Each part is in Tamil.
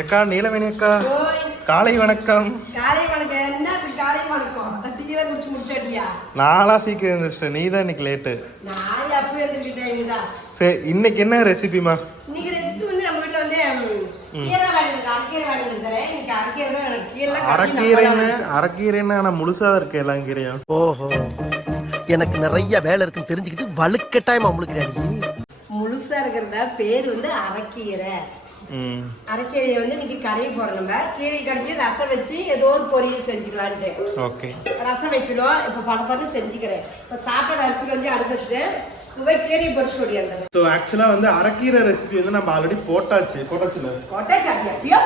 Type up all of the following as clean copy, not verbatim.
ஏக்கா நீலவேணி அக்கா காலை வணக்கம். காலை வணக்கம். என்ன காலை வணக்கம்? டீயை குடிச்சு முடிச்சிட்டியா? நாளா சீக்கிரம் எழுந்திரிச்சிட்டேன், நீ தான் இன்னைக்கு லேட்டு. நான் அப்பவே எழுந்திரிட்டேன். சரி, இன்னைக்கு என்ன ரெசிபிமா? இன்னைக்கு ரெசிபி வந்து நம்ம வீட்டுல வந்து கீரை வாங்கிட்டு அரைக்கீரை வாங்கிட்டு தரேன். இன்னைக்கு அரைக்கீரை தான் எனக்கு கீரை அரைக்கீரைன்னா நான் முழுசா இருக்கு எல்லா கீரையும். ஓஹோ, எனக்கு நிறைய வேலை இருக்குன்னு தெரிஞ்சுக்கிட்டு வலுக்கட்டாயமா முழுக்கிறாடி. முழுசா இருக்கிறதா பேர் வந்து அரைக்கீரை. அரைக்கீரையை வந்து இன்னைக்கு கரையை போறோம். நம்ம கீரை கடைஞ்சி ரசம் வச்சு ஏதோ ஒரு பொரியல் செஞ்சுக்கலான்ட்டு. ஓகே, ரசம் வைக்கணும். இப்ப படப்பட்டு செஞ்சுக்கிறேன். இப்ப சாப்பாடு அரிசி வந்து அடுப்பு வச்சுட்டு கீரையை பொரிச்சு ஓடியாங்க. ஸோ ஆக்சுவலாக வந்து அரைக்கீரை ரெசிபி வந்து நம்ம ஆல்ரெடி போட்டாச்சு. எப்பயோ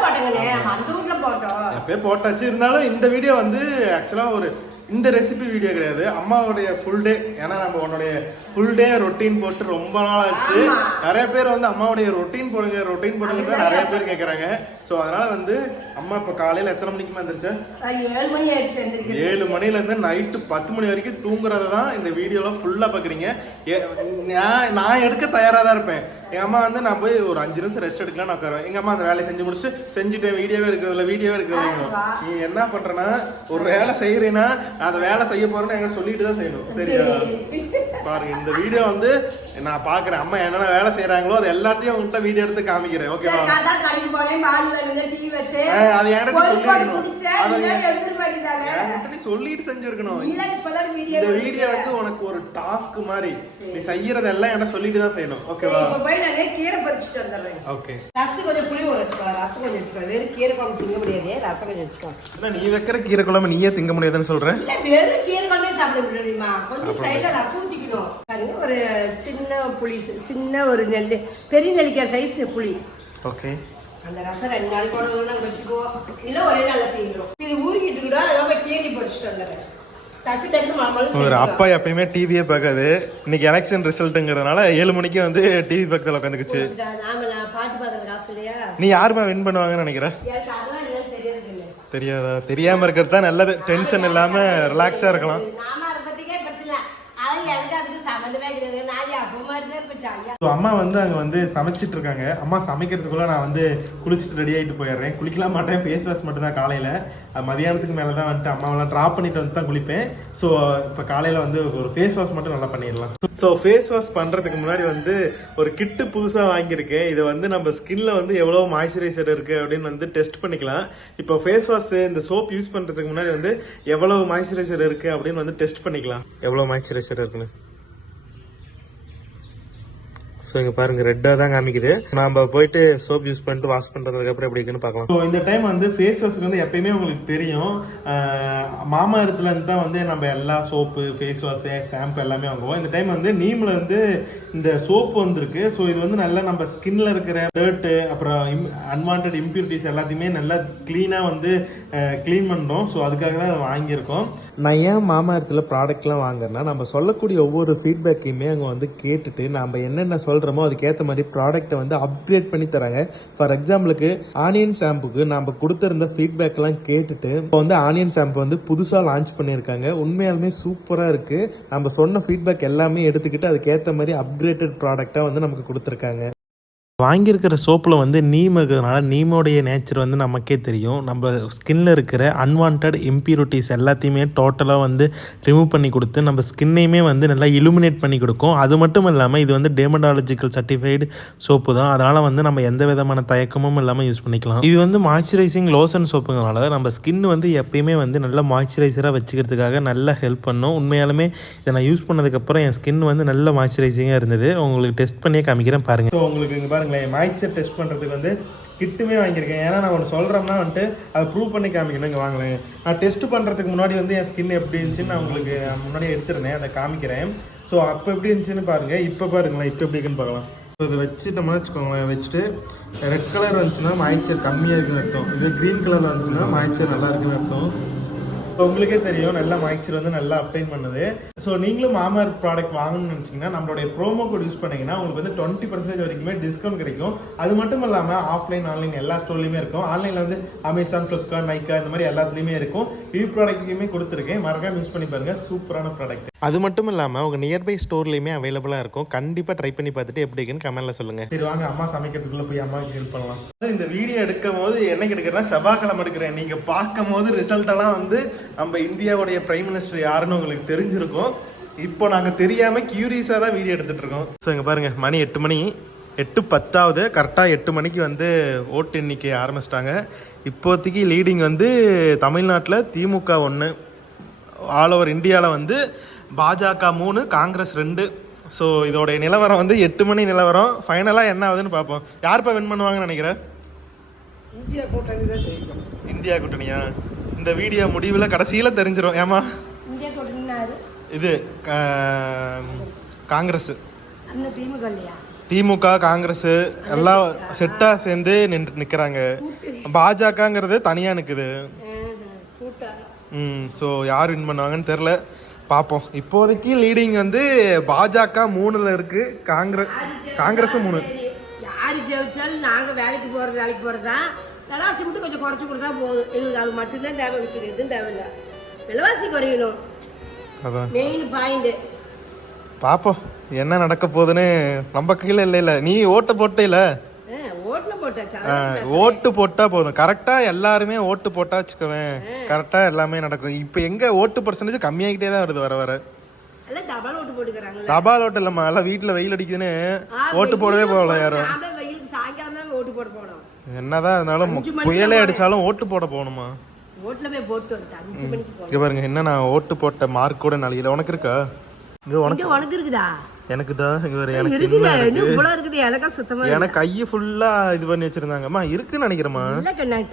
போட்டோங்கண்ணே, அந்த வீட்டுல போட்டோம். எப்பயோ போட்டாச்சு. இருந்தாலும் இந்த வீடியோ வந்து ஆக்சுவலாக ஒரு இந்த ரெசிபி வீடியோ கிடையாது, அம்மாவுடைய ஃபுல் டே. ஏன்னா நம்ம உன்னுடைய ஃபுல் டே ரொட்டீன் போட்டு ரொம்ப நாள் ஆச்சு. நிறைய பேர் வந்து அம்மாவுடைய ரொட்டீன் போடுங்க நிறைய பேர் கேட்குறாங்க. ஸோ அதனால வந்து அம்மா இப்போ காலையில் எத்தனை மணிக்கு வந்துருச்சு? 7 மணி ஆயிடுச்சு. 7 மணிலேருந்து நைட்டு 10 மணி வரைக்கும் தூங்குறத தான் இந்த வீடியோலாம் ஃபுல்லாக பார்க்குறீங்க. நான் எடுக்க தயாராக தான் இருப்பேன். எங்கள் அம்மா வந்து நான் போய் ஒரு 5 நிமிஷம் ரெஸ்ட் எடுக்கலாம் நான் உட்காருவேன். எங்கள் அம்மா அந்த வேலையை செஞ்சுட்டு வீடியோவே எடுக்கிறது. நீ என்ன பண்ணுறேன்னா, ஒரு வேலை செய்கிறேன்னா அந்த வேலை செய்ய போறேன்னு எங்க சொல்லிட்டு தான் செய்யணும். சரியா? பாருங்க, இந்த வீடியோ வந்து நான் பாக்குறேன் அம்மா என்னென்ன வேலை செய்யறாங்களோ அது எல்லாத்தையும் உங்கள்கிட்ட வீடியோ எடுத்து காமிக்கிறேன். ஓகேவா? அது என்கிட்ட சொல்லிட்டு செஞ்சிருக்கணும். இந்த வீடியோ வந்து உனக்கு ஒரு டாஸ்க் மாதிரி, நீ செய்யறதெல்லாம் என்கிட்ட சொல்லிட்டு தான் செய்யணும். ஓகேவா? கீரை பறிச்சுட்டு வந்துடுறேன். ஓகே, ரசம் கொஞ்சம் புளி ஊற வச்சுக்கலாம். ரசம் கொஞ்சம் வச்சுக்கலாம். வெறும் கீரை குழம்பு திங்க முடியாது, ரசம் கொஞ்சம் வச்சுக்கலாம். நீ வைக்கிற கீரை குழம்பு நீயே திங்க முடியாதுன்னு சொல்றேன். இல்ல, வெறும் கீரை குழம்பே சாப்பிட முடியுமா? கொஞ்சம் சைடுல ரசம் ஊத்திக்கணும். பாருங்க, ஒரு சின்ன புளி, சின்ன ஒரு பெரிய நெல்லிக்காய் சைஸ் புளி. ஓகே, அந்த ரசம் 2 நாள் கூட நாங்கள் வச்சுக்குவோம். இல்ல ஒரே நாள்ல தீந்துடும். இது ஊறிக்கிட்டு கூட அதெல்லாம் கீரை பொரிச்சுட்டு வந்துடுறேன். ஒரு அப்பா எப்பயுமே டிவியே பார்க்காது. இன்னைக்கு எலெக்ஷன் ரிசல்ட்டுங்கிறதுனால 7 மணிக்கு வந்து டிவி பக்கத்தில் உட்காந்துக்குச்சு. நீ யாருமா வின் பண்ணுவாங்கன்னு நினைக்கிற? தெரியாதா? தெரியாம இருக்கிறது தான் நல்லது. டென்ஷன் இல்லாம ரிலாக்ஸா இருக்கலாம். அம்மா வந்து அங்க வந்து சமைச்சிட்டு இருக்காங்க. அம்மா சமைக்கிறதுக்குள்ள நான் வந்து குளிச்சுட்டு ரெடி ஆகிட்டு போயிடுறேன். குளிக்கலாம் மாட்டேன், ஃபேஸ் வாஷ் மட்டும் தான் காலையில. மதியானத்துக்கு மேலே தான் வந்துட்டு அம்மாவெல்லாம் ட்ராப் பண்ணிட்டு வந்து தான் குளிப்பேன். ஸோ இப்போ காலையில் வந்து ஒரு ஃபேஸ் வாஷ் மட்டும் நல்லா பண்ணிடலாம். ஸோ ஃபேஸ் வாஷ் பண்ணுறதுக்கு முன்னாடி வந்து ஒரு கிட்டு புதுசாக வாங்கியிருக்கேன். இதை வந்து நம்ம ஸ்கின்ல வந்து எவ்வளோ மாய்ஸ்சரைசர் இருக்கு அப்படின்னு வந்து டெஸ்ட் பண்ணிக்கலாம். இப்போ ஃபேஸ் வாஷ் இந்த சோப் யூஸ் பண்ணுறதுக்கு முன்னாடி வந்து எவ்வளவு மாய்ஸ்சரைசர் இருக்கு அப்படின்னு வந்து டெஸ்ட் பண்ணிக்கலாம். எவ்வளோ மாய்ஸ்சரைசர் இருக்குன்னு. ஸோ இங்கே பாருங்க, ரெட்டாக தான் காமிக்குது. நம்ம போயிட்டு சோப் யூஸ் பண்ணிட்டு வாஷ் பண்ணுறதுக்கு அப்புறம் எப்படி இருக்குன்னு பார்க்கலாம். ஸோ இந்த டைம் வந்து ஃபேஸ் வாஷ்க்கு வந்து எப்பயுமே உங்களுக்கு தெரியும், மாமா இடத்துலேருந்து தான் வந்து நம்ம எல்லா சோப்பு, ஃபேஸ் வாஷு, ஷாம்பு எல்லாமே வாங்குவோம். இந்த டைம் வந்து நீமில் வந்து இந்த சோப்பு வந்திருக்கு. ஸோ இது வந்து நல்லா நம்ம ஸ்கின்ல இருக்கிற டர்ட்டு, அப்புறம் அன்வான்ட் இம்பியூரிட்டிஸ் எல்லாத்தையுமே நல்லா க்ளீனாக வந்து க்ளீன் பண்ணுறோம். ஸோ அதுக்காக தான் அதை வாங்கியிருக்கோம். நான் ஏன் மாமா இடத்துல ப்ராடக்ட்லாம் வாங்குறேன்னா, நம்ம சொல்லக்கூடிய ஒவ்வொரு ஃபீட்பேக்கையுமே அங்கே வந்து கேட்டுட்டு நம்ம என்னென்ன சொல்கிறோமோ அதுக்கேற்ற மாதிரி ப்ராடக்ட்டை வந்து அப்கிரேட் பண்ணி தராங்க. ஃபார் எக்ஸாம்பிளுக்கு ஆனியன் ஷாம்புக்கு நம்ம கொடுத்துருந்த ஃபீட்பேக்லாம் கேட்டுட்டு இப்போ வந்து ஆனியன் ஷாம்பு வந்து புதுசாக லான்ச் பண்ணியிருக்காங்க. உண்மையாலுமே சூப்பராக இருக்குது. நம்ம சொன்ன ஃபீட்பேக் எல்லாமே எடுத்துக்கிட்டு அதுக்கேற்ற மாதிரி அப்கிரேட்டட் ப்ராடக்டாக வந்து நமக்கு கொடுத்துருக்காங்க. வாங்கியிருக்கிற சோப்பில் வந்து நீம் இருக்கிறதுனால நீமோடைய நேச்சர் வந்து நமக்கே தெரியும். நம்ம ஸ்கின்னில் இருக்கிற அன்வான்ட் இம்பியூரிட்டிஸ் எல்லாத்தையுமே டோட்டலாக வந்து ரிமூவ் பண்ணி கொடுத்து நம்ம ஸ்கின்னையுமே வந்து நல்லா இலுமினேட் பண்ணி கொடுக்கும். அது மட்டும் இல்லாமல் இது வந்து டெர்மடாலஜிக்கல் சர்டிஃபைடு சோப்பு தான். அதனால் வந்து நம்ம எந்த விதமான தயக்கமும் இல்லாமல் யூஸ் பண்ணிக்கலாம். இது வந்து மாய்ஸ்சரைசிங் லோஷன் சோப்புங்கிறனால நம்ம ஸ்கின் வந்து எப்பயுமே வந்து நல்லா மாய்ஸ்சரைசராக வச்சுக்கிறதுக்காக நல்லா ஹெல்ப் பண்ணும். உண்மையாலுமே இதை நான் யூஸ் பண்ணதுக்கப்புறம் என் ஸ்கின் வந்து நல்ல மாய்ஸ்சரைசிங்காக இருந்தது. உங்களுக்கு டெஸ்ட் பண்ணியே காமிக்கிறேன் பாருங்கள். ஸோ உங்களுக்கு இங்கே பாருங்கள், மாய்ஸ்சர் டெஸ்ட் பண்ணுறதுக்கு வந்து கிட்டுமே வாங்கியிருக்கேன். ஏன்னா நான் ஒன்று சொல்கிறோம்னா வந்துட்டு அதை ப்ரூவ் பண்ணி காமிக்கணும். இங்கே வாங்குவேன். நான் டெஸ்ட் பண்ணுறதுக்கு முன்னாடி வந்து என் ஸ்கின் எப்படி இருந்துச்சுன்னு நான் உங்களுக்கு முன்னாடியே எடுத்துருந்தேன், அதை காமிக்கிறேன். ஸோ அப்போ எப்படி இருந்துச்சுன்னு பாருங்கள். இப்போ பாருங்களேன், இப்போ எப்படி இருக்குன்னு பார்க்கலாம். ஸோ இதை வச்சுட்டோம்னா வச்சுக்கோங்களேன், வச்சுட்டு ரெட் கலர் வந்துச்சுன்னா மாய்ஸ்சர் கம்மியாக இருக்குன்னு அர்த்தம். இது க்ரீன் கலரில் வந்துச்சுன்னா மாய்ஸ்சர் நல்லா இருக்குன்னு அர்த்தம். உங்களுக்கே தெரியும் நல்லா மாய்ச்சர் வந்து நல்லா அப்ளை பண்ணுது. ஸோ நீங்களும் மாமா எர்த் ப்ராடக்ட் வாங்கணும்னு நினச்சிங்கன்னா நம்மளுடைய ப்ரோமோ கோட் யூஸ் பண்ணிங்கன்னா உங்களுக்கு வந்து 20% வரைக்குமே டிஸ்கவுண்ட் கிடைக்கும். அது மட்டும் இல்லாமல் ஆஃப்லைன் ஆன்லைன் எல்லா ஸ்டோர்லையுமே இருக்கும். ஆன்லைனில் வந்து அமேசான், ஃப்ளிப்கார்ட், நைக்கா இந்த மாதிரி எல்லாத்துலேயுமே இருக்கும். வியூ ப்ராடக்ட்டுமே கொடுத்துருக்கேன், மறக்காம யூஸ் பண்ணி பாருங்கள், சூப்பரான ப்ராடக்ட். அது மட்டும் இல்லாமல் உங்கள் நியர்பை ஸ்டோர்லேயுமே அவைலபிளாக இருக்கும். கண்டிப்பாக ட்ரை பண்ணி பார்த்துட்டு எப்படி இருக்குன்னு கமெண்ட்டில் சொல்லுங்கள். சரி வாங்க அம்மா சமைக்கிறதுக்குள்ளே போய் அம்மாவுக்கு ஹெல்ப் பண்ணலாம். இந்த வீடியோ எடுக்கும் போது என்ன எடுக்கிறேன்னா செவ்வாய்க்கிழமை எடுக்கிறேன். நீங்கள் பார்க்கும் போது ரிசல்ட்டெல்லாம் வந்து நம்ம இந்தியாவுடைய பிரைம் மினிஸ்டர் யாருன்னு உங்களுக்கு தெரிஞ்சிருக்கும். இப்போ நாங்கள் தெரியாமல் கியூரியஸாக தான் வீடியோ எடுத்துகிட்டு இருக்கோம். ஸோ இங்கே பாருங்கள், மணி 8 மணி 8:10 கரெக்டாக 8 மணிக்கு வந்து ஓட்டு எண்ணிக்கை ஆரம்பிச்சிட்டாங்க. இப்போதைக்கு லீடிங் வந்து தமிழ்நாட்டில் திமுக 1, ஆல் ஓவர் இந்தியாவில் வந்து பாஜக 3, காங்கிரஸ் 2. ஸோ இதோடைய நிலவரம் வந்து 8 மணி நிலவரம். ஃபைனலாக என்ன ஆகுதுன்னு பார்ப்போம். யார்ப்பா வின் பண்ணுவாங்கன்னு நினைக்கிறேன்? இந்தியா கூட்டணி தான் ஜெயிக்கும். இந்தியா கூட்டணியா? இந்த வீடியோ முடிவில் கடைசியில் தெரிஞ்சிடும். ஏமா இந்தியா கூட்டணினா இது காங்கிரஸ், திமுக, காங்கிரஸ் எல்லாம் செட்டாக சேர்ந்து நிற்கிறாங்க. பாஜகங்கிறது தனியாக நிற்குது. ஸோ யார் வின் பண்ணுவாங்கன்னு தெரில, பார்ப்போம். இப்போதைக்கு லீடிங் வந்து பாஜக 3ல் இருக்கு, காங்கிரஸும் 3. யார் ஜெயிச்சாலும் நாங்கள் வேலைக்கு போகிறதா விலைவாசி மட்டும் கொஞ்சம் குறைச்சி கொடுத்தா போதும். எங்களுக்கு அது மட்டும்தான் தேவை, இருக்குது எதுவும் தேவையில்லை. விலைவாசி குறையணும், அதான் மெயின் பாயிண்ட். பார்ப்போம் என்ன நடக்க போகுதுன்னு. நம்ம கையில் இல்லை. நீ ஓட்டு போட்டே இல்லை? ஓட்டு போட்டா போதும். கரெக்டா எல்லாருமே ஓட்டு போட்டா வச்சுக்கவேன், கரெக்டா எல்லாமே நடக்கும். இப்ப எங்க ஓட்டு பர்சன்டேஜ் கம்மியாகிட்டே தான் வருது வர வர. தபால் ஓட்டு இல்லம்மா, எல்லாம் வீட்டுல வெயில் அடிக்குதுன்னு ஓட்டு போடவே போகல யாரும். என்னதான் இருந்தாலும் புயலே அடிச்சாலும் ஓட்டு போட போகணுமா? இங்க பாருங்க, என்ன நான் ஓட்டு போட்ட மார்க் கூட நாளையில. உனக்கு இருக்கா? உனக்கு இருக்குதா? எனக்கு தான் எனக்கு கையை ஃபுல்லா இது பண்ணி வச்சிருந்தாங்கம்மா. இருக்குன்னு நினைக்கிறேம்மா.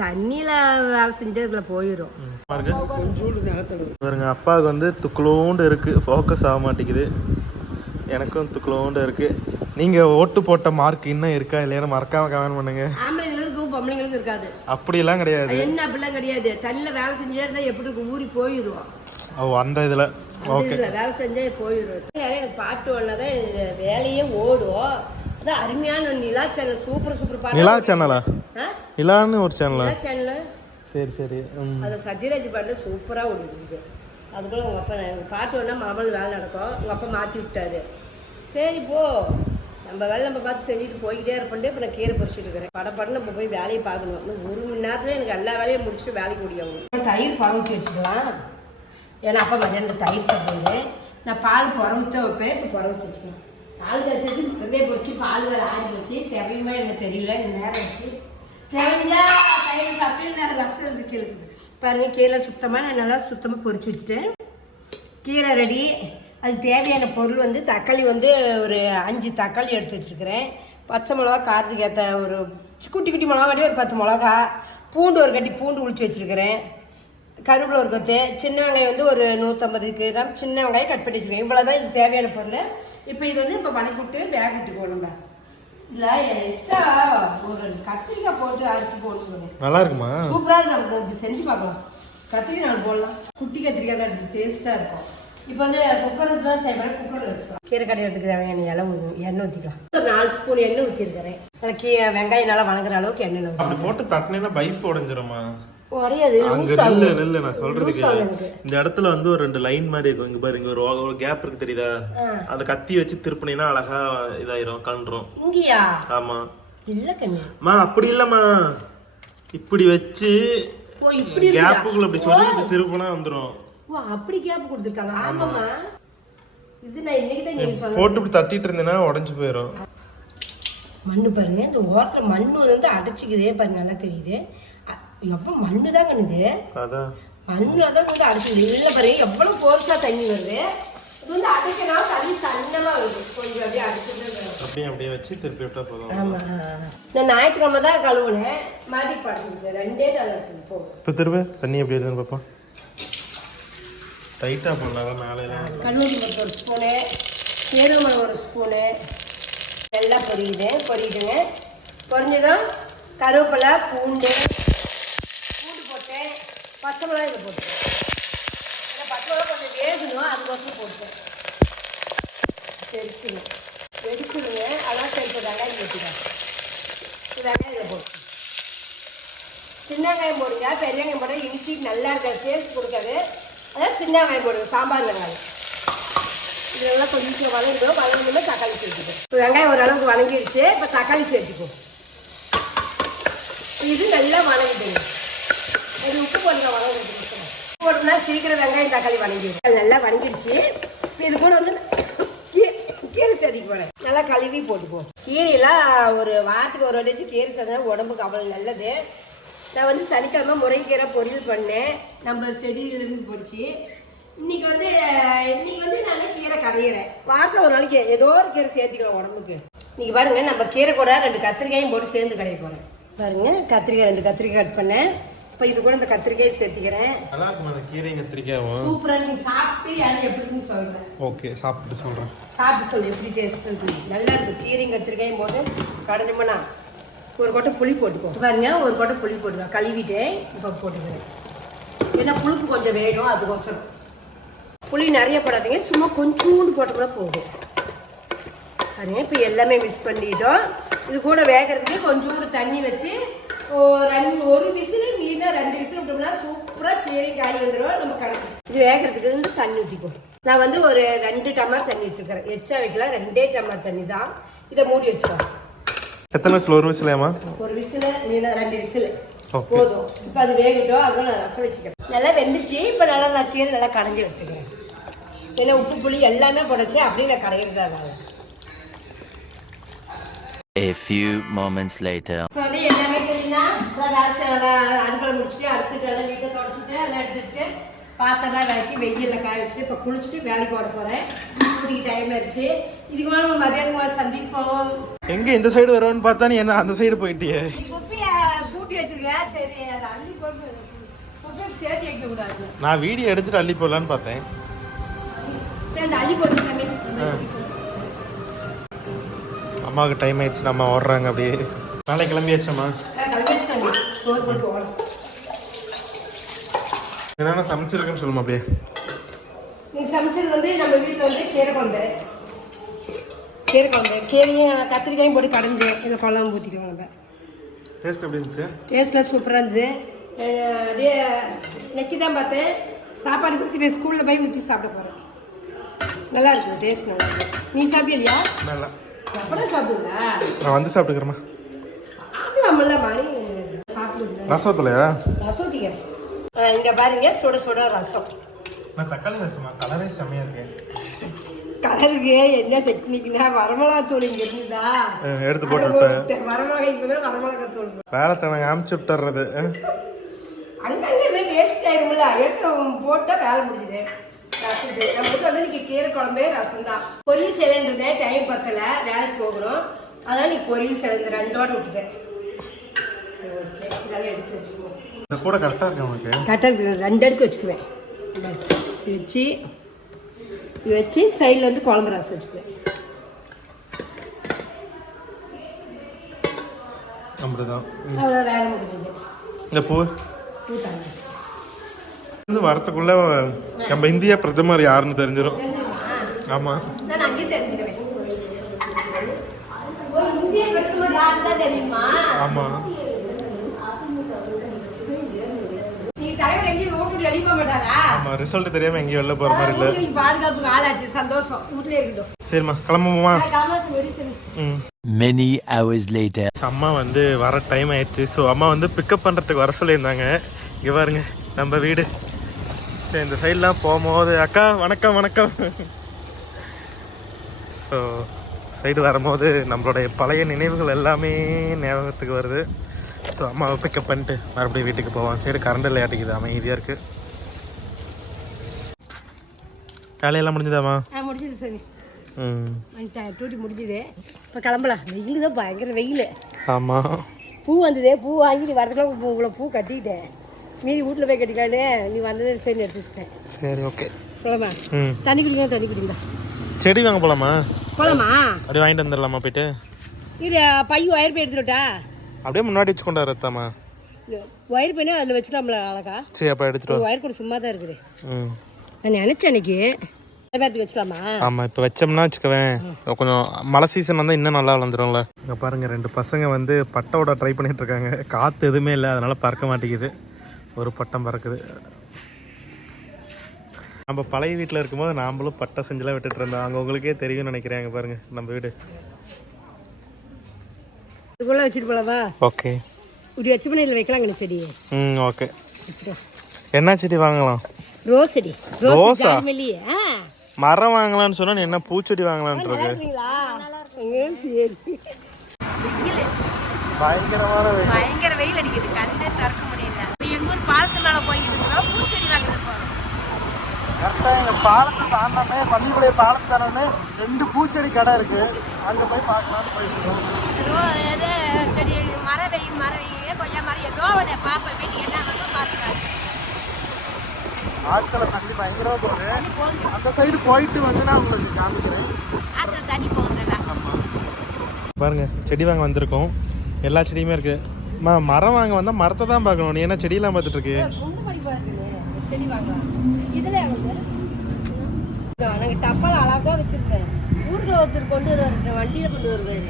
தண்ணியில வேலை செஞ்சதுல போயிடும். பாருங்க, அப்பாவுக்கு வந்து துக்குளோண்டு இருக்கு, ஃபோக்கஸ் ஆக மாட்டேங்குது. எனக்கும் துக்குளோண்டு இருக்கு. நீங்க ஓட்டு போட்ட மார்க் இன்னும் இருக்கா இல்லையான்னு மறக்காம கமெண்ட் பண்ணுங்க. ஆம்பளைங்களுக்கும் பொம்பளைங்களுக்கும் இருக்காது. அப்படிலாம் கிடையாது. என்ன அப்படிலாம் கிடையாது. தண்ணியில வேலை செஞ்சே இருந்தா எப்படி ஊறி போயிடுவோம். ஓ அந்த இதுல ஓகே, வேலை செஞ்சே போயிடும். எனக்கு பாட்டு ஒன்னதான் எனக்கு வேலையே ஓடும். அதான் அருமையான நிலா சேனல், சூப்பர் பாட்டு. நிலா சேனலா? நிலான்னு ஒரு சேனலா? சேனல். சரி சரி. அது சத்யராஜ் பாட்டு சூப்பரா ஓடிட்டு. அதுக்குள்ள உங்க அப்பா பாட்டு ஒன்னா மாமல் வேலை நடக்கும். உங்க அப்பா மாத்தி விட்டாரு. சரி போ, நம்ம வேலை நம்ம பார்த்து செஞ்சுட்டு போய்கிட்டே இருப்பேன். இப்போ நான் கீரை பறிச்சுட்டு இருக்கிறேன். படப்படன்னு நம்ம போய் வேலையை பார்க்கணும். இன்னும் 1 மணி நேரத்துல எனக்கு எல்லா வேலையும் முடிச்சுட்டு வேலைக்கு ஓடியாகும். தயிர் பழவுத்தி வச்சுக்கலாம். ஏன்னா அப்பா மதியானம் தயிர் சாப்பிடுங்க. நான் பால் புறவுத்த வைப்பேன். இப்போ புறவுத்தி வச்சுக்கலாம். பால் கழிச்சு வச்சு மறந்தே போச்சு. பால் வேறு ஆடி போச்சு. தேவையுமா எனக்கு தெரியல. நேரம் வச்சு தேவையா தயிர் சாப்பிட்டு நேரம் ரசம் இருந்து கீழே சுற்று பாருங்கள். கீரை சுத்தமாக நான் நல்லா சுத்தமாக பொரிச்சு வச்சுட்டேன். கீரை ரெடி. அது தேவையான பொருள் வந்து தக்காளி வந்து ஒரு 5 தக்காளி எடுத்து வச்சுருக்கிறேன். பச்சை மிளகா, காரத்துக்கு ஏற்ற ஒரு குட்டி குட்டி மிளகா கட்டி ஒரு 10 மிளகா, பூண்டு ஒரு கட்டி பூண்டு உளிச்சு வச்சுருக்கிறேன், கருவேப்பிலை ஒரு கொத்து, சின்ன வெங்காயம் வந்து ஒரு 150 கிராம் சின்ன வெங்காயம் கட் பண்ணி வச்சுருக்கேன். இவ்வளோ தான் இது தேவையான பொருள். இப்போ இது வந்து இப்போ வணக்கி விட்டு வேக விட்டுக்குவோம். நம்ம இதில் எக்ஸ்ட்ரா ஒரு கத்திரிக்காய் போட்டு அரைச்சி போட்டுக்கோங்க. நல்லா இருக்குமா? சூப்பராக இருக்கும். நம்ம இப்படி செஞ்சு பார்க்கலாம். கத்திரிக்காய் நான் போடலாம். குட்டி கத்திரிக்காய் தான் இருக்குது, டேஸ்ட்டாக இருக்கும். இப்போ வந்து குக்கருக்கு தான் செய்வேன். குக்கர் வச்சுக்கலாம். கீரை கடையிறதுக்கு தேவையான எண்ணெய் ஊற்றிக்கலாம். ஒரு 4 ஸ்பூன் எண்ணெய் ஊற்றிருக்கிறேன். வெங்காயம் நல்லா வணங்குற அளவுக்கு எண்ணெய் அப்படி போட்டு தட்டினா பைப் உடஞ்சிருமா? உடையாது. நான் சொல்றதுக்கு இந்த இடத்துல வந்து ஒரு 2 லைன் மாதிரி இருக்கும். இங்க பாருங்க, ஒரு கேப் இருக்கு தெரியுதா? அந்த கத்தி வச்சு திருப்பினா அழகா இதாயிரும், கலந்துரும். இங்கயா? ஆமா. இல்ல கண்ணா, அப்படி இல்லம்மா. இப்படி வச்சு கேப்புக்குள்ள அப்படி சொல்லி திருப்பினா வந்துரும். ஓ அப்படி கேப் கொடுத்துருக்காங்க. ஆமாமா, இது நான் இன்னைக்கு தான் நீங்க சொன்னீங்க. போட்டு இப்படி தட்டிட்டு இருந்தேன்னா உடைஞ்சு போயிடும். மண்ணு பாருங்க, இந்த ஓரத்துல மண்ணு வந்து அடைச்சிக்கிறதே பாருங்க, நல்லா தெரியுது. எவ்வளவு மண்ணு தான் கண்ணுது. அதான் மண்ணுல தான் வந்து அடைச்சிக்குது. இல்லை பாருங்க எவ்வளவு போர்ஸா தண்ணி வருது. இது வந்து அடைக்கணும், தண்ணி சன்னமா வருது. கொஞ்சம் அப்படியே அடைச்சிட்டு அப்படியே வச்சு திருப்பி விட்டா போதும். ஆமா, நான் ஞாயிற்றுக்கிழமை தான் கழுவுனேன். மாட்டி படுத்துச்சு 2 நாள் ஆச்சு. போகும். இப்போ திரும்ப தண்ணி எப்படி இருக்குன்னு பார்ப்போம். டைட்டாக பண்ணாங்க மேலே. கல்லூரி மரத்து ஒரு ஸ்பூனு, சேருமலை ஒரு ஸ்பூனு எல்லாம் பொரியுதுங்க. பொரிஞ்சதும் கருவேப்பிலை, பூண்டு போட்டேன், பச்சை மிளகாய் இதை போட்டேன். பச்சைமிளகா கொஞ்சம் வேகணும், அதுக்கோசரம் போட்டேன். எடுத்துருங்க அதான் சரி. இப்போ வெங்காயம் போட்டுக்கிறேன். வெங்காயம் போட்டு சின்ன வெங்காயம் போடுங்க, பெரிய வெங்காயம் போட்டால் இனிச்சி நல்லா இருக்காது, டேஸ்ட் கொடுக்காது. அதான் சின்ன வெங்காயம் போடுங்க, சாம்பார் வெங்காயம். இதெல்லாம் கொஞ்சம் வதங்கணுமே தக்காளி சேர்த்துக்கும். இப்போ வெங்காயம் ஓரளவுக்கு வதங்கிடுச்சு. இப்போ தக்காளி சேர்த்துக்கும். இது நல்லா வதங்கிடுங்க. அது உப்பு போடுங்க, வதங்கிடுச்சு. உப்பு போட்டோம்னா சீக்கிரம் வெங்காயம் தக்காளி வதங்கிடும். அது நல்லா வதங்கிடுச்சு. இப்போ இது கூட வந்து கீரை சேர்த்துக்கு போகிறேன். நல்லா கழுவி போட்டுக்குவோம். கீரையெல்லாம் ஒரு வாரத்துக்கு ஒரு வாட்டி கீரை சேர்த்தா உடம்புக்கு அவ்வளோ நல்லது. நான் வந்து சனிக்கிழமை முருங்கைக்கீரை பொரியல் பண்ணேன், நம்ம செடியிலேருந்து பொறிச்சு. இன்னைக்கு வந்து நான் கீரை கடையிறேன். வாரத்தில் ஒரு நாளைக்கு ஏதோ ஒரு கீரை சேர்த்துக்கலாம் உடம்புக்கு. இன்னைக்கு பாருங்க, நம்ம கீரை கூட 2 கத்திரிக்காயும் போட்டு சேர்ந்து கடைய போகிறேன். பாருங்க, கத்திரிக்காய் 2 கத்திரிக்காய் கட் பண்ணேன். இப்போ இது கூட இந்த கத்திரிக்காயை சேர்த்துக்கிறேன். நல்லா இருக்கும் கீரை கத்திரிக்காயும். சூப்பராக நீங்கள் சாப்பிட்டு யாரும் எப்படின்னு சொல்கிறேன். ஓகே, சாப்பிட்டு சொல்கிறேன். சாப்பிட்டு சொல்லு எப்படி டேஸ்ட் இருக்குது. நல்லா இருக்குது. கீரையும் கத்திரிக்காயும் போட்டு கடைஞ்சோம்னா ஒரு கொட்டை புளி போட்டுக்கோ. பாருங்க, ஒரு கொட்டை புளி போட்டுக்கோ. கழுவிட்டு இப்போ போட்டுக்கிறேன். ஏன்னா புளிப்பு கொஞ்சம் வேணும், அதுக்கோசரம். புளி நிறைய போடாதீங்க, சும்மா கொஞ்சோண்டு போட்டோம்னா போதும். பாருங்க, இப்போ எல்லாமே மிக்ஸ் பண்ணிட்டோம். இது கூட வேகிறதுக்கு கொஞ்சோண்டு தண்ணி வச்சு ஒரு விசில் மீனா 2 விசில் விட்டோம்னா சூப்பராக கீரை காய் வந்துடும். நம்ம கணக்கு இது வேகிறதுக்கு வந்து தண்ணி ஊற்றிக்கும். நான் வந்து ஒரு 2 டம்ளர் தண்ணி வச்சுருக்கிறேன். எச்சா வைக்கலாம், 2 டம்ளர் தண்ணி தான். இதை மூடி வச்சுக்கலாம். எத்தனை விசில்? ஒரு விசிலையாமா? ஒரு விசில் மீனா 2 விசில் போதும். இப்போ அது வேகட்டும். அதுவும் நான் ரசம் வச்சுக்கிறேன். நல்லா வெந்துச்சு. இப்போ நல்லா நான் கீரை நல்லா கடைஞ்சி எடுத்துக்கிறேன். ஏன்னா உப்பு புளி எல்லாமே போடச்சு, அப்படியே நான் கடையிறதா. A few moments later. இப்போ வந்து எல்லாமே கிளீனா அடுப்பில் முடிச்சுட்டு அடுத்துட்டு எல்லாம் நீட்டாக தொடச்சிட்டு எல்லாம் எடுத்து வச்சுட்டு பாத்திரம்லாம் விளக்கி வெயிலில் காய வச்சுட்டு இப்போ குளிச்சுட்டு வேலைக்கு போட போகிறேன். கூட்டிக்கு டைம் ஆயிடுச்சு. இதுக்கு மேலே நம்ம மதியானம் சந்திப்போம். எங்க இந்த சைடு வருவான்னு பார்த்தா நீ என்ன அந்த சைடு போயிட்டியே? குப்பியை கூட்டி வச்சிருக்கேன். சரி, அதை அள்ளி போட்டு குப்பை சேர்த்து வைக்க கூடாது. நான் வீடியோ எடுத்துட்டு அள்ளி போடலான்னு பார்த்தேன். சரி, அந்த அள்ளி போட்டு சாமி. அம்மாவுக்கு டைம் ஆயிடுச்சு, நம்ம ஓடுறாங்க. அப்படியே நாளைக்கு கிளம்பியாச்சம்மா? என்னென்ன சமைச்சிருக்குன்னு சொல்லுமா அப்படியே. நீ சமைச்சது வந்து நம்ம வீட்டில் வந்து கீரை குழம்பு. கீரையும் கத்திரிக்காயும் போட்டு கடைஞ்சி இல்லை குழம்பு ஊற்றிடுவோம். நம்ம டேஸ்ட் எப்படி இருந்துச்சு? டேஸ்ட்லாம் சூப்பராக இருந்தது. அப்படியே நெக்கி தான் பார்த்தேன். சாப்பாடு ஊற்றி போய் ஸ்கூலில் போய் ஊற்றி சாப்பிட போகிறேன். நல்லா இருக்குது, டேஸ்ட் நல்லா இருக்குது. நீ சாப்பிடலையா? நல்லா. எப்படா சாப்பிடுங்களா? நான் வந்து சாப்பிட்டுக்கிறேம்மா. சாப்பிடலாமல்ல மணி சாப்பிடுங்க. ரசத்துலையா? ரசம் ஊற்றிக்கிறேன். இங்கே பாருங்க, சுட சுட ரசம். நான் தக்காளி ரசமா? கலரே செம்மையா இருக்கு. கலருக்கு என்ன டெக்னிக்னா வரமிளகா தூள் இங்கே இருந்தா எடுத்து போட்டு வரமிளகாய் இப்போ வரமிளகா தூள் வேலை தனக்கு அமுச்சு விட்டுறது. அங்கங்கே வேஸ்ட் ஆயிருமில்ல, எடுத்து போட்டால் வேலை முடிஞ்சுது. ரசத்துக்கு நம்மளுக்கு வந்து இன்னைக்கு கீரை குழம்பே ரசம் தான். பொரியல் செய்யலன்றதே டைம் பத்தலை, வேலைக்கு போகணும். அதான் நீ பொரியல் செய்ய 2 விட்டுட்டேன். ஓகே, இதெல்லாம் எடுத்து வச்சுக்குவோம். இந்த கூட கரெக்டாக இருக்கு உங்களுக்கு? கரெக்டாக இருக்குது. 2 அடுக்கு வச்சுக்குவேன். வச்சு சைடில் வந்து குழம்பு ரசம் வச்சுக்குவேன். அப்படிதான். அவ்வளோ வேலை முடிஞ்சது. இந்த பூ பூத்தாங்க வந்து வரத்துக்குள்ள நம்ம இந்தியா பிரதமர் யாருன்னு தெரிஞ்சிடும். ஆமா, நான் அங்கேயே தெரிஞ்சுக்கிறேன். இந்திய பிரதமர் யார் தான் தெரியுமா? ஆமா. நீ தலைவர் எங்கேயும் வீட்டு வெளியே போக மாட்டாரா? ஆமா, ரிசல்ட் தெரியாம எங்கேயும் வெளில போற மாதிரி இல்ல. நீ பாதுகாப்பு ஆளாச்சு, சந்தோஷம். வீட்டுல இருக்கட்டும். சரிம்மா, கிளம்புவோமா? ம். Many hours later. அம்மா வந்து வர டைம் ஆயிடுச்சு. ஸோ அம்மா வந்து பிக்கப் பண்ணுறதுக்கு வர சொல்லியிருந்தாங்க. இங்கே பாருங்க நம்ம வீடு. சரி, இந்த சைட்லாம் போகும்போது அக்கா வணக்கம் வணக்கம். ஸோ சைடு வரும்போது நம்மளுடைய பழைய நினைவுகள் எல்லாமே ஞாபகத்துக்கு வருது. ஸோ அம்மாவை பிக்கப் பண்ணிட்டு மறுபடியும் வீட்டுக்கு போவான். சரி, கரண்ட் விளையாட்டிக்குது, அமைதியாக இருக்குது. வேலையெல்லாம் முடிஞ்சுதாம்மா? முடிஞ்சது சாமி. டூட்டி முடிஞ்சுது. இப்போ கிளம்பலாம். வெயில் தான் பயங்கர வெயில். ஆமாம். பூ வந்ததே, பூ வாங்கி நீ வரதுக்குள்ள இவ்வளோ பூ கட்டிக்கிட்டேன். மீதி வீட்டில் போய் கட்டிக்கலான்னு நீ வந்தது சரி எடுத்து வச்சிட்டேன். சரி, ஓகே. போலாமா? தண்ணி குடிக்கலாம். தண்ணி குடிங்களா? செடி வாங்க போகலாமா? போலாமா? அப்படியே வாங்கிட்டு வந்துடலாமா போயிட்டு? இது பையன் ஒயர் போய் எடுத்துட்டா அப்படியே முன்னாடி வச்சு கொண்டு வரத்தாமா? ஒயர் பையனா அதில் வச்சுக்கலாம்ல அழகா? சரி, அப்போ எடுத்துட்டு ஒயர் கூட சும்மா தான் இருக்குது. நான் நினச்சேன் அன்னைக்கு பேரத்துக்கு வச்சுக்கலாமா? ஆமாம், இப்போ வச்சோம்னா வச்சுக்கவேன் கொஞ்சம் மழை சீசன் வந்தால் இன்னும் நல்லா வளர்ந்துரும்ல. இங்கே பாருங்கள் 2 பசங்க வந்து பட்டோட ட்ரை பண்ணிட்டு இருக்காங்க. காற்று எதுவுமே இல்லை, அதனால பறக்க மாட்டேங்குது. ஒரு பட்டம் பறக்குது. நம்ம பழைய வீட்டில் இருக்கும்போது நாமளும் பட்டை செஞ்செல்லாம் விட்டுட்டு இருந்தோம். அங்கே உங்களுக்கே தெரியும்னு நினைக்கிறேன். அங்கே பாருங்கள் நம்ம வீடு. இதுக்குள்ளே வச்சுட்டு போகலாமா? ஓகே, இப்படி வச்சு பண்ணி இதில் வைக்கலாங்க செடி. ஓகே. வச்சுக்கலாம். என்ன செடி வாங்கலாம்? ரோஸ் செடி. ரோஸா? மல்லி. மரம் வாங்கலாம்னு சொன்னா என்ன பூச்செடி வாங்கலாம்னு இருக்கு. பயங்கர வெயில் அடிக்குது, கண்ணே திறக்க முடியல. எங்க ஊர் பாலத்து மேல போயிட்டு இருக்கோம், பூச்செடி வாங்குறது போறோம். கரெக்டா எங்க பாலத்தை தாண்டானே, பள்ளிப்பாளையம் பாலத்தை தாண்டானே 2 பூச்செடி கடை இருக்கு. அங்க போய் பார்க்கலாம்னு போயிட்டு இருக்கோம். செடி மரம் கொஞ்சம் மரம் ஏதோ பாப்பேன், வீட்டுக்கு என்ன வேணும் பார்த்துக்காது. ஆட்களை தண்ணி பயங்கரமா போகுது. அந்த சைடு போயிட்டு வந்து நான் உங்களுக்கு காமிக்கிறேன். ஆத்துல தண்ணி போகுதுடா. பாருங்க, செடி வாங்க வந்திருக்கோம். எல்லா செடியுமே இருக்கு. மரம் வாங்க வந்தா மரத்தை தான் பார்க்கணும். நீ என்ன செடியெல்லாம் பார்த்துட்டு இருக்கு? செடி வாங்கலாம். இதுல நாங்கள் டப்பால் அழகா வச்சிருந்தேன். ஊருக்குள்ள ஒருத்தர் கொண்டு வருவார், வண்டியில கொண்டு வருவாரு.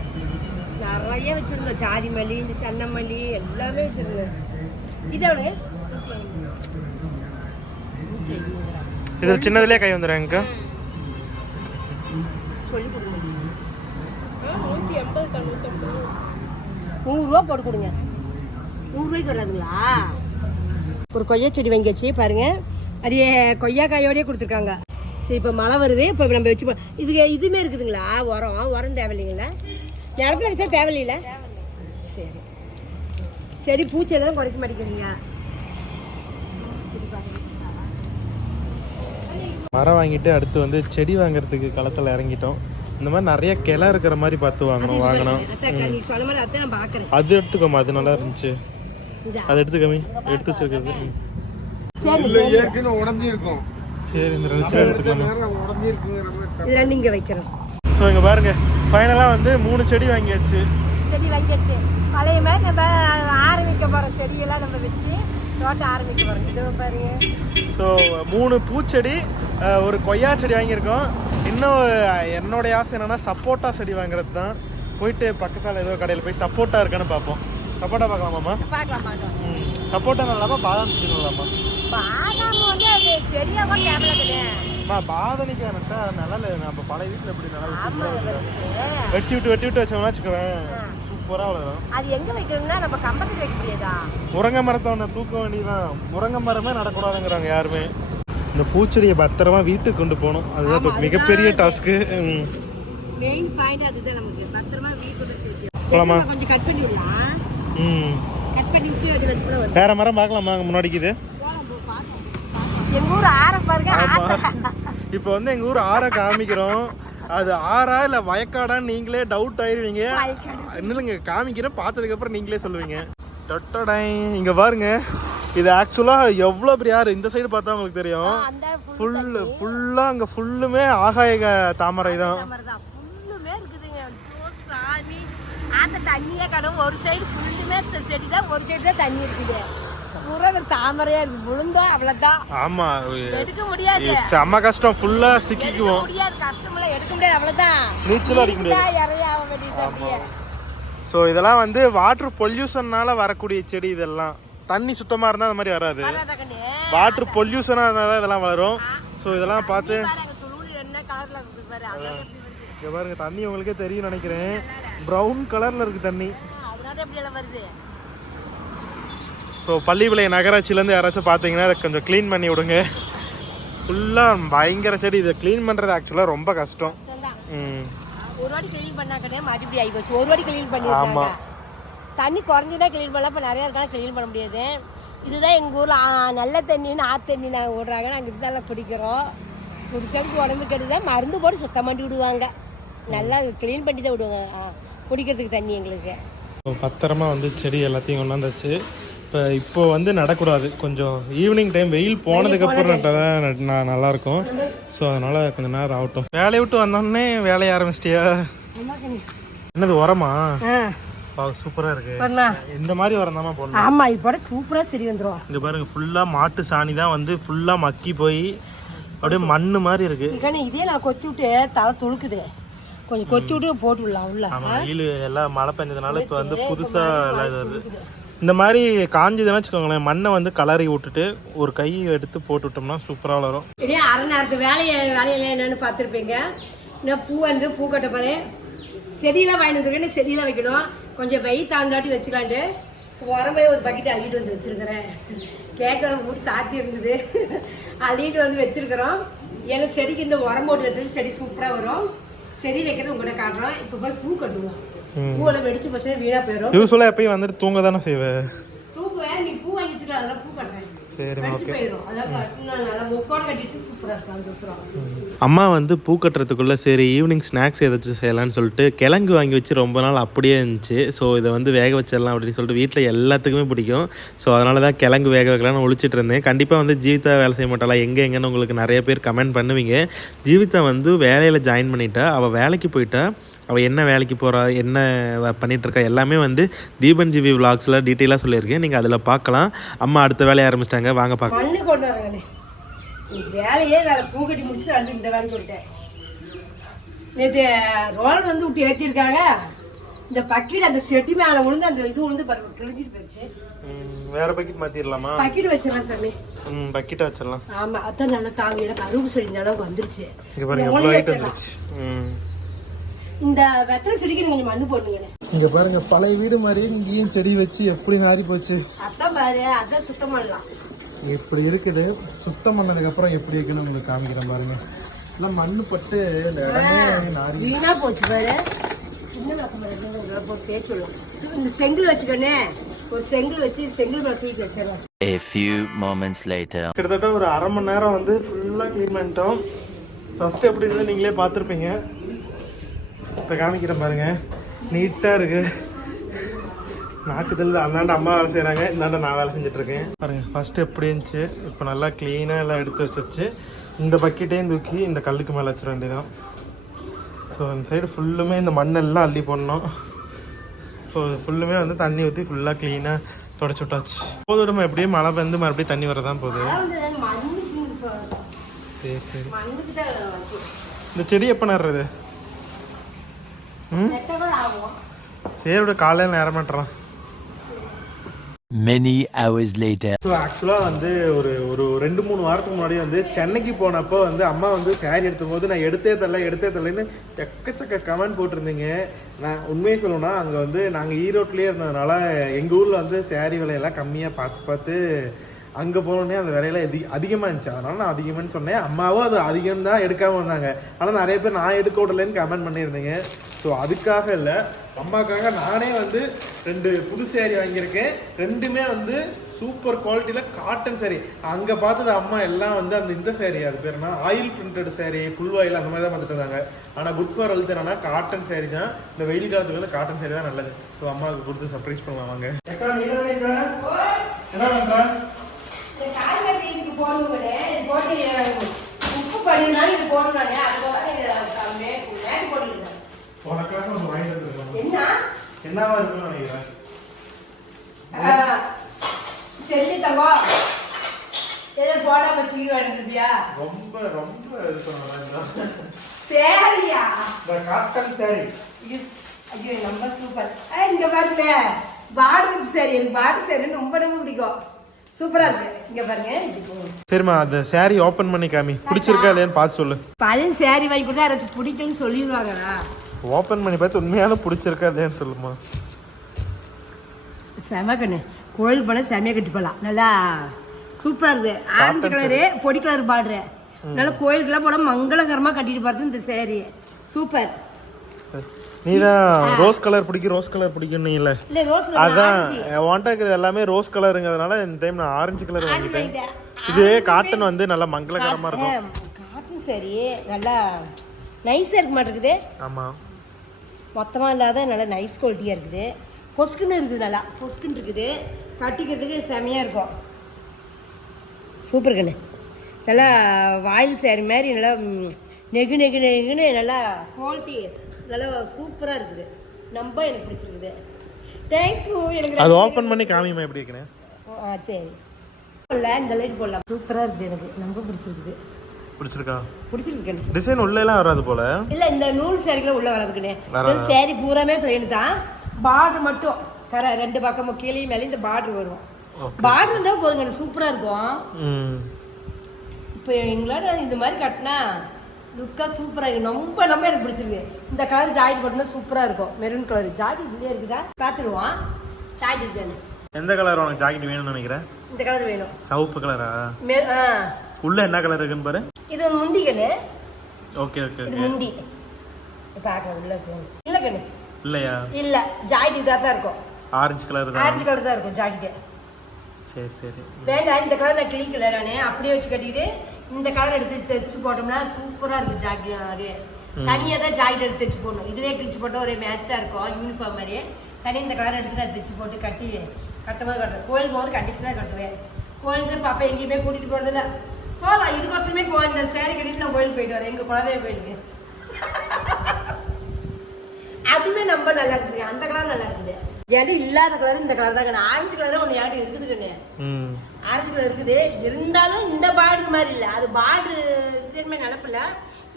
நிறைய வச்சிருந்தோம். சாதி மல்லி, இந்த சன்ன மல்லி எல்லாமே வச்சிருந்தேன். இதோட இதில் சின்னதுலேயே கை வந்துடுறேன் எனக்கு. சொல்லி கொடுங்க. 180 100 போட்டு கொடுங்க. 100 ரூபாய்க்கு வராதுங்களா? ஒரு கொய்யா செடி வாங்கியாச்சு பாருங்க. அப்படியே கொய்யா காயோடய கொடுத்துருக்காங்க. சரி, இப்போ மழை வருது. இப்போ நம்ம வச்சு இதுவுமே இருக்குதுங்களா? உரம் தேவையில்லைங்களா? நிலத்துல வச்சா தேவையில்ல. சரி சரி, பூச்செல்லாம் குறைக்க மாட்டேங்கிறீங்க. மரம் வாங்கிட்டு அடுத்து வந்து செடி வாங்குறதுக்கு களத்தில் இறங்கிட்டோம். இந்த மாதிரி நிறைய கிளை இருக்கிற மாதிரி பார்த்து வாங்கணும். நீ சொன்ன மாதிரி அத்தை நான் பார்க்குறேன். அது எடுத்துக்கோமா, அது நல்லா இருந்துச்சு. அது எடுத்துக்கோமே, எடுத்து வச்சிருக்கிறது. உடஞ்சிருக்கும். சரி, இந்த 2 சைடு எடுத்துக்கோமா. இது 2 இங்கே வைக்கிறோம். ஸோ இங்கே பாருங்க, ஃபைனலாக வந்து 3 செடி வாங்கியாச்சு. செடி வாங்கியாச்சு. பழைய மாதிரி நம்ம ஆரம்பிக்க போகிற செடியெல்லாம் நம்ம வச்சு தோட்டம் ஆரம்பிக்க போகிறோம். இது பாருங்க. ஸோ 3 பூச்செடி, ஒரு கொய்யா செடி வாங்கியிருக்கோம். இன்னும் என்னுடைய ஆசை என்னன்னா சப்போட்டா செடி வாங்குறது தான். போயிட்டு பக்கத்தால் ஏதோ கடையில் போய் சப்போட்டா இருக்கான்னு பார்ப்போம். சப்போட்டா பார்க்கலாமாம்மா? பார்க்கலாம். சப்போட்டா நல்லாமா, பாதாம் செடி நல்லாமா? பாதாம் வந்து அது செடியாக கூட தேவையில்லைங்க. பாதனிக்கு நட்டா நல்லா நம்ம பழைய வீட்டில் எப்படி நல்லா வெட்டி விட்டு வச்சோம்னா வச்சுக்குவேன், சூப்பராக வளரும். அது எங்கே வைக்கணும்னா நம்ம கம்பத்துக்கு வைக்க முடியாதா? முருங்கை மரத்தை ஒன்று தூக்க வேண்டியதான். முருங்கை மரமே நடக்கூடாதுங்கிறாங்க யாருமே. இந்த பூச்செடியை பத்திரமா வீட்டுக்கு கொண்டு போகணும். அதுதான் இப்போ மிகப்பெரிய டாஸ்க்கு. மெயின் பாயிண்ட் அதுதான். நமக்கு பத்திரமா வீட்டுக்குள்ள சேர்த்து போலாமா? கொஞ்சம் கட் பண்ணி விடலாம். கட் பண்ணி விட்டு அப்படி வச்சுக்கூட வரும். வேற மரம் பார்க்கலாமா? முன்னாடிக்கு இது எங்கள் ஊர் ஆரம் பாருங்க. இப்போ வந்து எங்கள் ஊர் ஆறை காமிக்கிறோம். அது ஆறா இல்லை வயக்காடான்னு நீங்களே டவுட் ஆயிருவீங்க. இல்லைங்க, காமிக்கிறேன், பார்த்ததுக்கப்புறம் நீங்களே சொல்லுவீங்க. டொட்டடை இங்கே பாருங்க. இது ஆக்சுவலாக எவ்வளோ பெரிய ஆறு. இந்த சைடு பார்த்தா உங்களுக்கு தெரியும். ஃபுல்லாக அங்கே ஃபுல்லுமே ஆகாய தாமரை தான். ஃபுல்லுமே இருக்குதுங்க. தண்ணியே கடவும். ஒரு சைடு ஃபுல்லுமே செடி தான், ஒரு சைடு தான் தண்ணி இருக்குது. பூரா தாமரையா இருக்கு. விழுந்தோம் அவ்வளோதான். ஆமா, எடுக்க முடியாது. செம்ம கஷ்டம். ஃபுல்லா சிக்கிக்குவோம். முடியாது, கஷ்டம் இல்லை, எடுக்க முடியாது, அவ்வளோதான். நீச்சல் அடிக்க முடியாது. இறையாக வேண்டியது அப்படியே. ஸோ இதெல்லாம் வந்து வாட்டர் பொல்யூஷன்னால வரக்கூடிய செடி. இதெல்லாம் தண்ணி சுத்தமாக இருந்தால் அந்த மாதிரி வராது. வாட்டர் பொல்யூஷனாக இருந்தால் தான் இதெல்லாம் வளரும். ஸோ இதெல்லாம் பார்த்து இங்கே பாருங்க, தண்ணி உங்களுக்கே தெரியும் நினைக்கிறேன். ப்ரௌன் கலரில் இருக்குது தண்ணி. ஸோ பள்ளிப்பாளையம் நகராட்சியிலேருந்து யாராச்சும் பார்த்தீங்கன்னா அதை கொஞ்சம் க்ளீன் பண்ணி விடுங்க. ஃபுல்லாக பயங்கர செடி. இதை க்ளீன் பண்ணுறது ஆக்சுவலாக ரொம்ப கஷ்டம். ஒரு வாட்டி க்ளீன் பண்ணாக்கனே மறுபடியும் ஆகி போச்சு. ஒரு வாட்டி க்ளீன் பண்ணிருக்காங்க. தண்ணி குறைஞ்சினா க்ளீன் பண்ணலாம். இப்போ நிறையா இருக்கான க்ளீன் பண்ண முடியாது. இதுதான் எங்கள் ஊரில் நல்ல தண்ணின்னு ஆற்று தண்ணி நாங்கள் விடுறாங்க. நாங்கள் இதெல்லாம் பிடிக்கிறோம். பிடிச்சதுக்கு உடம்பு கெடுதான் மருந்து போட்டு சுத்தம் பண்ணி விடுவாங்க. நல்லா க்ளீன் பண்ணி தான் விடுவாங்க குடிக்கிறதுக்கு தண்ணி எங்களுக்கு. பத்திரமா வந்து செடி எல்லாத்தையும் கொண்டாந்துச்சு. இப்போ வந்து நடக்கூடாது. கொஞ்சம் ஈவினிங் டைம் வெயில் போனதுக்கப்புறம் நட்டால் நான் நல்லாயிருக்கும். ஸோ அதனால் கொஞ்சம் நேரம் ஆகட்டும். வேலையை விட்டு வந்தோடனே வேலையை ஆரம்பிச்சிட்டியா? என்னது உரமா? சூப்பராக இருக்கு. இந்த மாதிரி உரம் தான் போடணும். ஆமாம், இப்போ சூப்பராக செடி வந்துடும். இங்கே பாருங்க, ஃபுல்லாக மாட்டு சாணி தான் வந்து ஃபுல்லாக மக்கி போய் அப்படியே மண்ணு மாதிரி இருக்கு. கண்ணு இதே நான் கொத்தி விட்டு தலை துளுக்குது, கொஞ்சம் கொத்தி விட்டு போட்டு விடலாம் உள்ள. ஆமாம், வெயில் எல்லாம் மழை பெஞ்சதுனால இப்போ வந்து புதுசாக எல்லாம் இது வருது. இந்த மாதிரி காஞ்சதுன்னு வச்சுக்கோங்களேன், மண்ணை வந்து கலரி விட்டுட்டு ஒரு கை எடுத்து போட்டு விட்டோம்னா சூப்பராக வளரும். இதே அரை நேரத்து வேலையில என்னன்னு பார்த்துருப்பீங்க. இன்னும் பூ வந்து பூ கட்ட பாரு, செடியெல்லாம் வாங்கிட்டு வந்துருக்கேன். செடியெல்லாம் வைக்கணும், கொஞ்சம் வெயில் தாந்தாட்டி வச்சுக்கலான்ட்டு உரமே ஒரு பக்கெட் அள்ளிட்டு வந்து வச்சுருக்கிறேன். கேட்கலாம் போட்டு சாத்தி இருந்தது, அள்ளிட்டு வந்து வச்சுருக்கிறோம். எனக்கு செடிக்கு இந்த உரம் போட்டு வச்சது செடி சூப்பராக வரும். செடி வைக்கிறது உங்கள்கிட்ட காட்டுறோம். இப்போ போய் பூ கட்டுவோம். பூவெல்லாம் வெடிச்சு போச்சுன்னா வீணாக போயிடும். யூஸ்வலாக எப்பயும் வந்துட்டு தூங்க தானே செய்வேன். தூக்குவேன், நீ பூ வாங்கி வச்சுட்டு அதெல்லாம் பூ கட்டுறேன். சரி, வெடிச்சு போயிடும். அதெல்லாம் நல்லா மொக்கோடு கட்டி வச்சு சூப்பராக இருக்கும். அந்த அம்மா வந்து பூ கட்டுறதுக்குள்ளே சரி ஈவினிங் ஸ்நாக்ஸ் ஏதாச்சும் செய்யலான்னு சொல்லிட்டு கிழங்கு வாங்கி வச்சு ரொம்ப நாள் அப்படியே இருந்துச்சு. ஸோ இதை வந்து வேக வச்சிடலாம் அப்படின்னு சொல்லிட்டு வீட்டில் எல்லாத்துக்குமே பிடிக்கும். ஸோ அதனால தான் கிழங்கு வேக வைக்கலான்னு ஒழிச்சிட்டு இருந்தேன். கண்டிப்பாக வந்து ஜீவிதா வேலை செய்ய மாட்டாளா எங்கேன்னு உங்களுக்கு நிறைய பேர் கமெண்ட் பண்ணுவீங்க. ஜீவிதா வந்து வேலையில் ஜாயின் பண்ணிட்டா, அவள் வேலைக்கு போயிட்டா. அவள் என்ன வேலைக்கு போகிறா, என்ன பண்ணிகிட்ருக்கா எல்லாமே வந்து தீபன் ஜிவி விலாக்ஸில் டீட்டெயிலாக சொல்லியிருக்கேன். நீங்கள் அதில் பார்க்கலாம். அம்மா அடுத்த வேலையை ஆரம்பிச்சிட்டாங்க, வாங்க பார்க்கலாம். மண்ணு கொண்டு வரேன். வேலையே வேலை பூ கட்டி முடிச்சுட்டு அடுத்து இந்த வேலைக்கு விட்டேன். நேற்று ரோல் வந்து விட்டு ஏற்றிருக்காங்க. இந்த பக்கெட் அந்த செட்டி மேலே விழுந்து அந்த இது விழுந்து கிழிஞ்சிட்டு போயிடுச்சு. வேற பக்கெட் மாற்றிடலாமா? பக்கெட் வச்சிடலாம் சாமி. பக்கெட்டை வச்சிடலாம். ஆமாம், அதான் நல்லா தாங்க. கரும்பு செடி இந்த அளவுக்கு வந்துருச்சு. இங்கே பாருங்க எவ்வளோ ஹைட் வந்துருச்சு. இந்த வெத்தலை செடிக்கு நீங்கள் மண்ணு போடுங்க. இங்கே பாருங்க பழைய வீடு மாதிரி இங்கேயும் செடி வச்சு எப்படி மாறி போச்சு. அதான் பாரு, அதான் சுத்தம் பண்ணலாம். இப்படி இருக்குது. சுத்தம் பண்ணதுக்கப்புறம் எப்படி இருக்குன்னு உங்களுக்கு காமிக்கிறேன் பாருங்க. எல்லாம் மண்ணு பட்டு இந்த இடமே நாரி வீணா போச்சு பாரு. இன்னும் போட்டு தேய்ச்சி விடலாம். இந்த செங்கல் வச்சுக்கோனே, ஒரு செங்கல் வச்சு செங்கல் மேலே தூக்கி வச்சிடலாம். A few moments later. கிட்டத்தட்ட ஒரு அரை மணி நேரம் வந்து ஃபுல்லாக க்ளீன் பண்ணிட்டோம். ஃபஸ்ட்டு எப்படி இருந்தது நீங்களே பார்த்துருப்பீங்க. இப்போ காமிக்கிறேன் பாருங்கள், நீட்டாக இருக்குது. நாக்குதல் அந்தாண்ட அம்மா வேலை செய்கிறாங்க, இந்தாண்ட நான் வேலை செஞ்சிட்ருக்கேன். பாருங்கள் ஃபஸ்ட்டு எப்படி இருந்துச்சு, இப்போ நல்லா க்ளீனாக எல்லாம் எடுத்து வச்சிச்சு. இந்த பக்கெட்டையும் தூக்கி இந்த கல்லுக்கு மேலே வச்சிட வேண்டியதான். ஸோ இந்த சைடு ஃபுல்லுமே இந்த மண்ணெல்லாம் அள்ளி போடணும். ஸோ ஃபுல்லுமே வந்து தண்ணி ஊற்றி ஃபுல்லாக க்ளீனாக தொடச்சி விட்டாச்சு. போதும், எப்படியும் மழை வந்து மறுபடியும் தண்ணி வரதான் போகுது. சரி சரி. இந்த செடி எப்போ நடுறது? சரி, காலையில் நேரம் பண்ணுறான். Many hours later. ஸோ ஆக்சுவலாக வந்து ஒரு 2-3 வாரத்துக்கு முன்னாடி வந்து சென்னைக்கு போனப்போ வந்து அம்மா வந்து சாரீ எடுத்தும்போது நான் எடுத்தே தரலன்னு எக்கச்சக்க கமெண்ட் போட்டிருந்தீங்க. நான் உண்மையை சொல்லணும்னா அங்கே வந்து நாங்கள் ஈரோட்லேயே இருந்ததுனால எங்கள் ஊரில் வந்து சாரீ விலையெல்லாம் கம்மியாக பார்த்து அங்கே போனோடனே அந்த விலையெல்லாம் அதிகமாக இருந்துச்சு. அதனால் நான் அதிகமானு சொன்னேன். அம்மாவும் அது அதிகம் தான் எடுக்காமல் வந்தாங்க. ஆனால் நிறைய பேர் நான் எடுக்க விடலன்னு கமெண்ட் பண்ணியிருந்தீங்க. ஸோ அதுக்காக இல்லை, அம்மாக்காக நானே வந்து 2 புது சேரீ வாங்கியிருக்கேன். ரெண்டுமே வந்து சூப்பர் குவாலிட்டியில் காட்டன் சேரீ. அங்கே பார்த்தது அம்மா எல்லாம் வந்து இந்த சேரீ, அது பேர்னா ஆயில் பிரிண்டட் சேரீ, புல்வாயில் அந்த மாதிரி தான் பார்த்துட்டு இருந்தாங்க. ஆனால் குட் ஃபார் ஹெல்த் என்னன்னா காட்டன் சேரீ தான். இந்த வெயில் காலத்துக்கு வந்து காட்டன் சேரீ தான் நல்லது. ஸோ அம்மாவுக்கு கொடுத்து சர்ப்ரைஸ் பண்ணலாம் வாங்க. என்ன பண்ணுறேன்? உப்பு பண்ணினாலும் இது போடுவாங்க. என்னவா இருக்குன்னு நினைக்கிறேன். தெரிஞ்சுட்டவா எதை போடாம வச்சுக்க வேண்டியதுயா? ரொம்ப ரொம்ப இது பண்ணுவாங்க. சரியா, இந்த காட்டன் சாரி. ஐயோ ரொம்ப சூப்பர். இங்க பாருங்க, பார்டர் சாரி. எனக்கு பார்டர் சாரி ரொம்ப ரொம்ப பிடிக்கும். சூப்பரா இருக்கு. இங்க பாருங்க. சரிம்மா, அந்த சாரி ஓபன் பண்ணி காமி. பிடிச்சிருக்கா இல்லையான்னு பார்த்து சொல்லு. பழைய சாரி வாங்கி கொடுத்தா யாராச்சும் பிடிக்கும்னு சொல்லிடுவாங்களா? ஓப்பன் பண்ணி பார்த்து உண்மையான பிடிச்சிருக்கா இல்லையான்னு சொல்லுமா. செம கண்ணு, கோயிலுக்கு போனால் செமையாக கட்டி போகலாம். நல்லா சூப்பராக இருக்குது. ஆரஞ்சு கலரு, பொடி கலர் பார்டரு. நல்லா கோயிலுக்குலாம் போனால் மங்களகரமாக கட்டிட்டு போகிறது இந்த சேரீ. சூப்பர். நீ தான் ரோஸ் கலர் பிடிக்கும் இல்லை? அதான் வாண்டா இருக்கிறது எல்லாமே ரோஸ் கலருங்கிறதுனால இந்த டைம் நான் ஆரஞ்சு கலர் வாங்கிட்டேன். இது காட்டன் வந்து நல்லா மங்களகரமாக இருக்கும். காட்டன் சரி நல்லா நைஸாக இருக்க மாட்டேங்குது. ஆமாம், மொத்தமாக இல்லாத நல்லா நைஸ் குவாலிட்டியாக இருக்குது. பொஸ்குன்னு இருக்குது, நல்லா பொஸ்குன்னு இருக்குது. கட்டிக்கிறதுக்கு செமையாக இருக்கும். சூப்பர் கண்ணு. நல்லா வாயில் சேரீ மாதிரி நல்லா நெகுன்னு நல்லா குவாலிட்டி நல்லா சூப்பராக இருக்குது. ரொம்ப எனக்கு பிடிச்சிருக்குது. தேங்க்யூ. எனக்கு அது ஓப்பன் பண்ணி காமிமா எப்படி இருக்குன்னு. சரி, இல்லை இந்த லைட் போடலாம். சூப்பராக இருக்குது, எனக்கு ரொம்ப பிடிச்சிருக்குது. பிடிச்சிருக்கா? பிடிச்சிருக்கு. டிசைன் உள்ள எல்லாம் வராது போல. இல்ல இந்த நூல் சேரீக்குள்ள உள்ள வராதுக்குனே. வராதா? இந்த சேரீ பூராமே பிளைன் தான். பார்டர் மட்டும் கரை ரெண்டு பக்கமும் கீழே மேலே இந்த பார்டர் வரும். பார்டர் இருந்தா போதுங்க, சூப்பரா இருக்கும். இப்போ எங்களோட இந்த மாதிரி கட்டினா லுக்கா சூப்பரா இருக்கு. ரொம்ப எனக்கு பிடிச்சிருக்கு. இந்த கலர் ஜாக்கெட் போட்டோம்னா சூப்பரா இருக்கும். மெரூன் கலர் ஜாக்கெட் இதுலயே இருக்குதா பார்த்துருவோம். ஜாக்கெட் வேணும். எந்த கலர் உனக்கு ஜாக்கெட் வேணும்னு நினைக்கிறேன்? இந்த கலர் வேணும். சிவப்பு கலரா? உள்ள என்ன கலர் இருக்குன்னு பாரு. இது முந்தி கண்ணு. Okay okay. இது முந்தி. பார்க்கலாம் உள்ள இருக்கு. இல்ல கண்ணு. இல்லையா? இல்ல, ஜாக்கெட் இதா தான் இருக்கும். ஆரஞ்சு கலர் தான். ஆரஞ்சு கலர் தான் இருக்கும் ஜாக்கெட். சரி சரி. வேண்டாம், இந்த கலர் நான் கிளிக்கல. நானே அப்படியே வச்சு கட்டிட்டு இந்த கலர் எடுத்து தைச்சு போட்டோம்னா சூப்பரா இருக்கும் ஜாக்கெட். தனியாக தான் ஜாக்கெட் எடுத்து தைச்சு போடணும். இதுலேயே கிழிச்சு போட்டால் ஒரே மேட்சா இருக்கும், யூனிஃபார்ம் மாதிரியே. தனி இந்த கலர் எடுத்து நான் தைச்சு போட்டு கட்டும்போது கட்டுறேன். கோயில் போகும்போது கண்டிஷனாக கட்டுவேன். கோயிலுக்கு பாப்பா எங்கேயுமே கூட்டிட்டு போறதில்ல. போகலாம், இதுக்கோசரமே இந்த சேரீ கட்டிட்டு நான் கோயிலுக்கு போயிட்டு வரேன். எங்க குலதெய்வ கோயிலுக்கு. அதுவுமே ரொம்ப நல்லா இருக்குது. அந்த கலர் நல்லா இருக்குது. என்கிட்ட இல்லாத கலர் இந்த கலர் தான். ஆரஞ்சு கலர் ஒன்று யாரும் இருக்குதுன்னு. ஆரஞ்சு கலர் இருக்குது, இருந்தாலும் இந்த பார்டர் மாதிரி இல்லை. அது பார்டர் இதுமே நினப்பில்ல.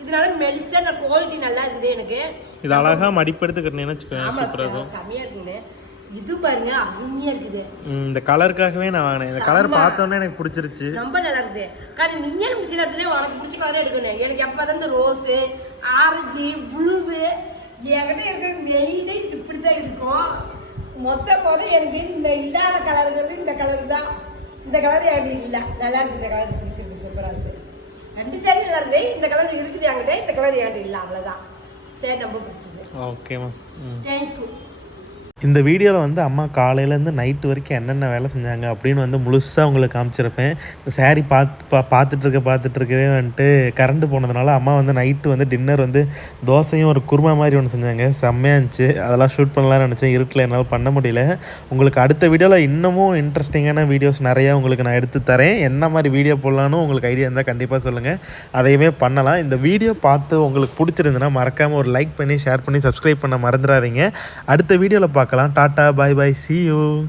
இதனால மெலிசா குவாலிட்டி நல்லா இருக்குது எனக்கு. இது அழகா மடிப்பெடுத்து கட்டினேன்னு வச்சுக்கோங்க, செமையா இருக்குங்க. இது பாருங்க அருமையா இருக்குது. இந்த கலருக்காகவே நான் வாங்கினேன். இந்த கலர் பார்த்தோன்னே எனக்கு பிடிச்சிருச்சு. ரொம்ப நல்லா இருக்குது. காரணம் நீங்க சில இடத்துல உனக்கு பிடிச்ச கலரே எடுக்கணும். எனக்கு எப்போதான் இந்த ரோஸு, ஆரஞ்சு, ப்ளூவு என்கிட்ட இருக்கிற மெயினே இப்படிதான் இருக்கும். மொத்த போதும் எனக்கு இந்த இல்லாத கலருங்கிறது இந்த கலர் தான். இந்த கலர் என்கிட்ட இல்லை. நல்லா இருக்கு. இந்த கலர் பிடிச்சிருக்கு, சூப்பராக இருக்குது. ரெண்டு சேரீ நல்லா இருக்குது. இந்த கலர் இருக்குது என்கிட்ட, இந்த கலர் என்கிட்ட இல்லை, அவ்வளோதான். சரி, ரொம்ப பிடிச்சிருக்கு. ஓகேம்மா, தேங்க்யூ. இந்த வீடியோவில் வந்து அம்மா காலையிலேருந்து நைட்டு வரைக்கும் என்னென்ன வேலை செஞ்சாங்க அப்படின்னு வந்து முழுசாக உங்களுக்கு காமிச்சிருப்பேன். இந்த சேரீ பார்த்துட்ருக்கவே வந்துட்டு கரண்ட் போனதுனால அம்மா வந்து நைட்டு வந்து டின்னர் வந்து தோசையும் ஒரு குருமா மாதிரி ஒன்று செஞ்சாங்க. செம்மையாக இருந்துச்சு. அதெல்லாம் ஷூட் பண்ணலாம்னு நினச்சேன். இருட்டில் என்னால் பண்ண முடியல. உங்களுக்கு அடுத்த வீடியோவில் இன்னமும் இன்ட்ரெஸ்டிங்கான வீடியோஸ் நிறையா உங்களுக்கு நான் எடுத்து தரேன். என்ன மாதிரி வீடியோ போடலான்னு உங்களுக்கு ஐடியா இருந்தால் கண்டிப்பாக சொல்லுங்கள், அதையுமே பண்ணலாம். இந்த வீடியோ பார்த்து உங்களுக்கு பிடிச்சிருந்துன்னா மறக்காமல் ஒரு லைக் பண்ணி ஷேர் பண்ணி சப்ஸ்கிரைப் பண்ண மறந்துடாதீங்க. அடுத்த வீடியோவில் பார்க்கலாம். Tata, bye bye, see you.